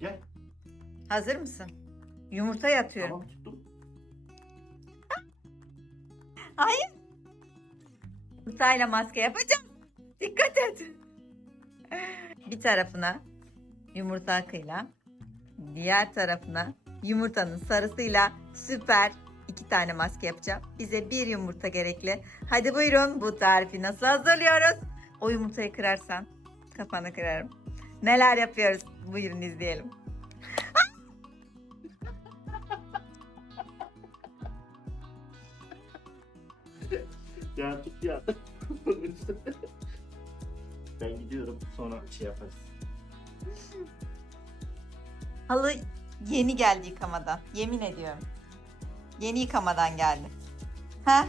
Gel. Hazır mısın? Yumurta yatıyorum. Tamam tuttum. Hayır. Yumurtayla maske yapacağım. Dikkat et. Bir tarafına yumurta akıyla, diğer tarafına yumurtanın sarısıyla süper iki tane maske yapacağım. Bize bir yumurta gerekli. Hadi buyurun bu tarifi nasıl hazırlıyoruz? O yumurtayı kırarsan kafanı kırarım. Neler yapıyoruz? Buyurun izleyelim. Ya tut ya. ben gidiyorum sonra şey yaparız. Halı yeni geldi yıkamadan. Yemin ediyorum. Yeni yıkamadan geldi. Ha?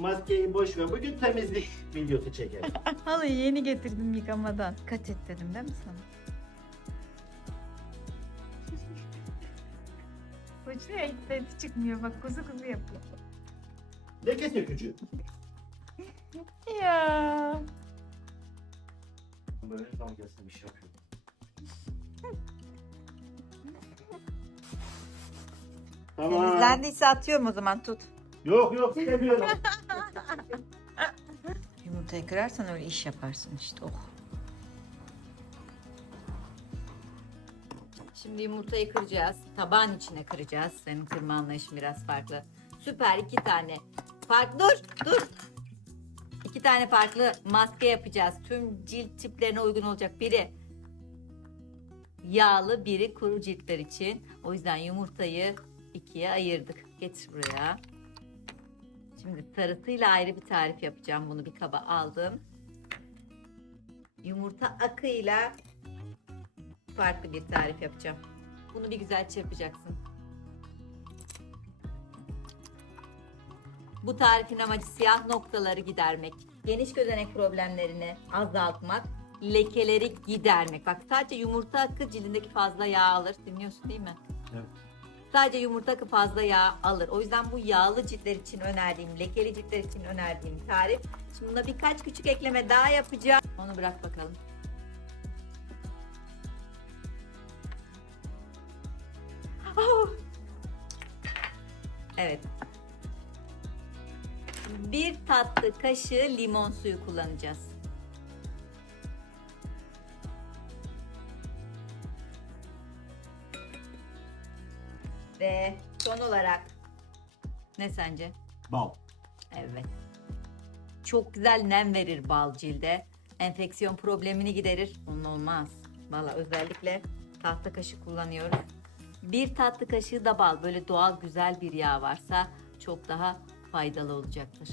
Maskeyi boş ver. Bugün temizlik videosu çekelim. Halıyı yeni getirdim yıkamadan. Dikkat et dedim değil mi sana? Fıçıya hiç çıkmıyor bak kuzu kuzu yapıyor. Leke sökücü. Ya. Böyle gelsin bir şey yapıyorum. Tamam. Temizlendiyse atıyorum o zaman tut. Yok yok istemiyorum. Yumurtayı kırarsan öyle iş yaparsın işte oh. Şimdi yumurtayı kıracağız. Tabağın içine kıracağız. Senin kırma anlayışın biraz farklı. Süper iki tane. Fark dur dur. İki tane farklı maske yapacağız. Tüm cilt tiplerine uygun olacak. Biri yağlı, biri kuru ciltler için. O yüzden yumurtayı ikiye ayırdık. Getir buraya. Şimdi sarısıyla ayrı bir tarif yapacağım. Bunu bir kaba aldım. Yumurta akıyla farklı bir tarif yapacağım. Bunu bir güzel çırpacaksın. Bu tarifin amacı siyah noktaları gidermek, geniş gözenek problemlerini azaltmak, lekeleri gidermek. Bak sadece yumurta akı cildindeki fazla yağ alır. Dinliyorsun değil mi? Evet. Sadece yumurta fazla yağ alır. O yüzden bu yağlı ciltler için önerdiğim, lekeli ciltler için önerdiğim tarif. Şimdi buna birkaç küçük ekleme daha yapacağım. Onu bırak bakalım. Oh! Evet. Bir tatlı kaşığı limon suyu kullanacağız. Ve son olarak ne sence? Bal. Evet. Çok güzel nem verir bal cilde. Enfeksiyon problemini giderir. Onun olmaz. Valla özellikle tahta kaşık kullanıyorum. Bir tatlı kaşığı da bal. Böyle doğal güzel bir yağ varsa çok daha faydalı olacaktır.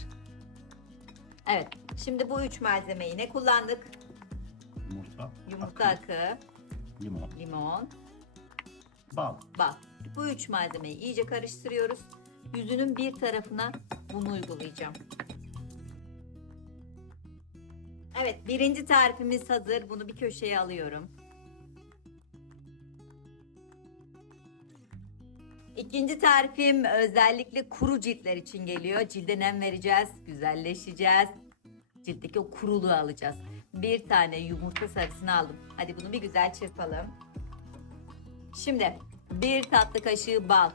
Evet. Şimdi bu üç malzemeyi ne kullandık? Yumurta. Yumurta akı, Limon. limon, Bal. bal. Bu üç malzemeyi iyice karıştırıyoruz. Yüzünün bir tarafına bunu uygulayacağım. Evet, birinci tarifimiz hazır. Bunu bir köşeye alıyorum. İkinci tarifim özellikle kuru ciltler için geliyor. Cilde nem vereceğiz, güzelleşeceğiz. Ciltteki o kuruluğu alacağız. Bir tane yumurta sarısını aldım. Hadi bunu bir güzel çırpalım. Şimdi bir tatlı kaşığı bal.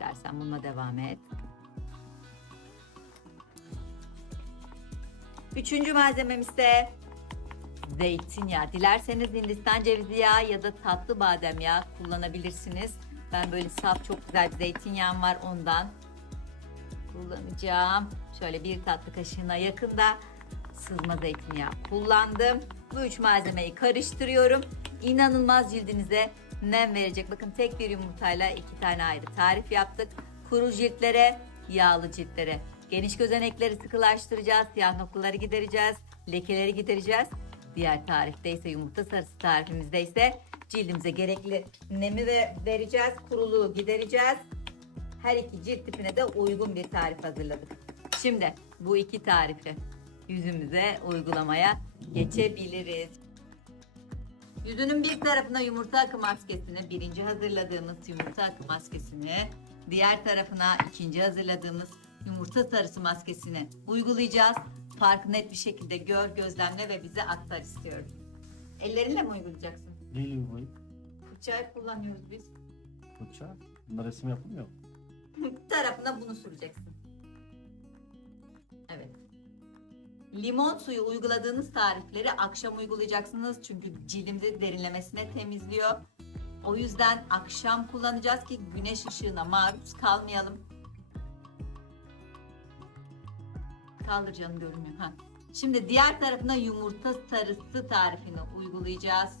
Dersen bununla devam et. Üçüncü malzememiz de zeytinyağı. Dilerseniz Hindistan cevizi yağı ya da tatlı badem yağı kullanabilirsiniz. Ben böyle saf çok güzel bir zeytinyağım var ondan kullanacağım. Şöyle bir tatlı kaşığına yakında sızma zeytinyağı kullandım. Bu üç malzemeyi karıştırıyorum. İnanılmaz cildinize nem verecek. Bakın tek bir yumurtayla iki tane ayrı tarif yaptık. Kuru ciltlere, yağlı ciltlere. Geniş gözenekleri sıkılaştıracağız. Siyah noktaları gidereceğiz. Lekeleri gidereceğiz. Diğer tarifte ise yumurta sarısı tarifimizde ise cildimize gerekli nemi ve vereceğiz. Kuruluğu gidereceğiz her iki cilt tipine de uygun bir tarif hazırladık. Şimdi bu iki tarifi yüzümüze uygulamaya geçebiliriz. Yüzünün bir tarafına yumurta akı maskesini, birinci hazırladığımız yumurta akı maskesini diğer tarafına ikinci hazırladığımız yumurta sarısı maskesini uygulayacağız. Farkı net bir şekilde gör, gözlemle ve bize aktar istiyorum. Ellerinle mi uygulayacaksın? Neyle bu? Fırçayı kullanıyoruz biz. Fırça. Bunda resim yapılmıyor. tarafına bunu süreceksin. Evet. Limon suyu uyguladığınız tarifleri akşam uygulayacaksınız çünkü cildimizi derinlemesine temizliyor. O yüzden akşam kullanacağız ki güneş ışığına maruz kalmayalım. Kaldır canım görünmüyor. Ha. Şimdi diğer tarafına yumurta sarısı tarifini uygulayacağız.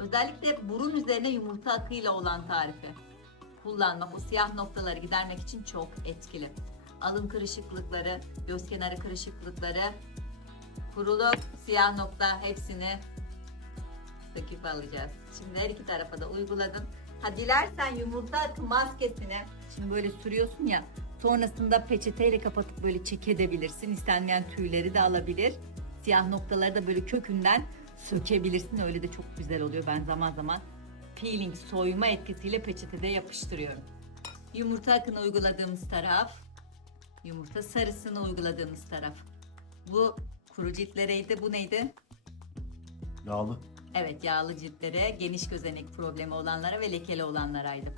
Özellikle burun üzerine yumurta akıyla olan tarifi kullanmak, o siyah noktaları gidermek için çok etkili. Alın kırışıklıkları, göz kenarı kırışıklıkları, kuruluk, siyah nokta hepsini döküp alacağız. Şimdi her iki tarafa da uyguladım. Ha dilersen yumurta maskesini şimdi böyle sürüyorsun ya sonrasında peçeteyle kapatıp böyle çekebilirsin. İstenmeyen tüyleri de alabilir. Siyah noktaları da böyle kökünden sökebilirsin. Öyle de çok güzel oluyor. Ben zaman zaman peeling soyma etkisiyle peçetede yapıştırıyorum. Yumurta akını uyguladığımız taraf, yumurta sarısını uyguladığımız taraf. Bu kuru ciltlereydi, bu neydi? Yağlı. Evet yağlı ciltlere, geniş gözenek problemi olanlara ve lekeli olanlaraydı.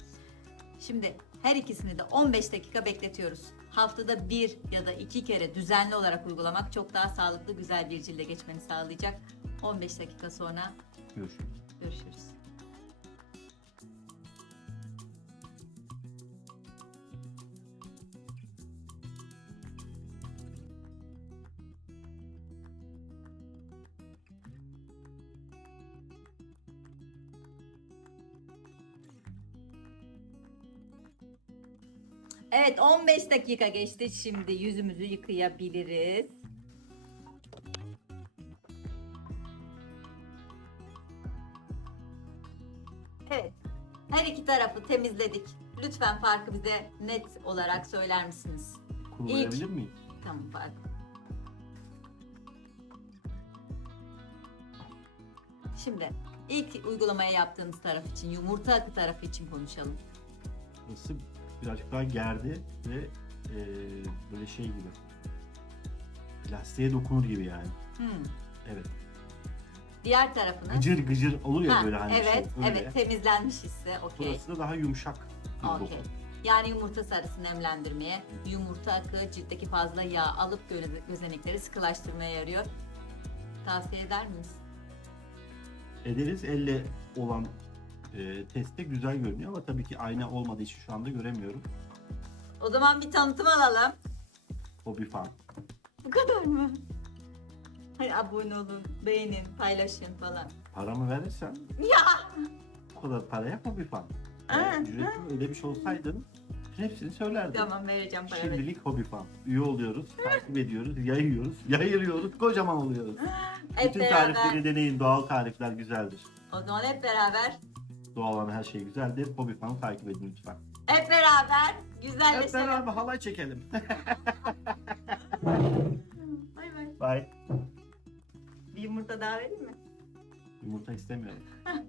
Şimdi her ikisini de 15 dakika bekletiyoruz. Haftada bir ya da iki kere düzenli olarak uygulamak çok daha sağlıklı, güzel bir cilde geçmeni sağlayacak. 15 dakika sonra Görüşürüz. görüşürüz. Evet 15 dakika geçti. Şimdi yüzümüzü yıkayabiliriz. Evet. Her iki tarafı temizledik. Lütfen farkı bize net olarak söyler misiniz? Kurulayabilir miyim? Tamam fark. Şimdi ilk uygulamaya yaptığınız taraf için, yumurta tarafı için konuşalım. Burası birazcık daha gerdi ve eee, böyle şey gibi. Plastiğe dokunur gibi yani. Hmm. Evet. Diğer tarafını. Gıcır gıcır olur ya Ha, böyle hani evet, şey. Öyle. evet temizlenmiş hissi. Okey. Burası da daha yumuşak. Okey. Yani yumurta sarısı nemlendirmeye, yumurta akı ciltteki fazla yağ alıp göze- gözenekleri sıkılaştırmaya yarıyor. Tavsiye eder miyiz? Ederiz elle olan e, testte güzel görünüyor ama tabii ki ayna olmadığı için şu anda göremiyorum. O zaman bir tanıtım alalım. Hobby Farm. Bu kadar mı? Hadi abone olun, beğenin, paylaşın falan. Paramı verirsen Ya! o kadar paraya Hobby Farm. Aa, Yani ücretli öyle bir şey olsaydın hepsini söylerdim. Tamam vereceğim para. Şimdilik Hobby Farm. Üye oluyoruz, takip ediyoruz, yayıyoruz, yayırıyoruz, kocaman oluyoruz. Hep Bütün beraber. tarifleri deneyin, doğal tarifler güzeldir. O zaman hep beraber, Doğal olan her şey güzeldir. Hobby Farm'ı takip edin lütfen. hep beraber Hep güzelleşelim. beraber halay çekelim. Bay bay. Bye. Bir yumurta daha vereyim mi? Yumurta istemiyorum.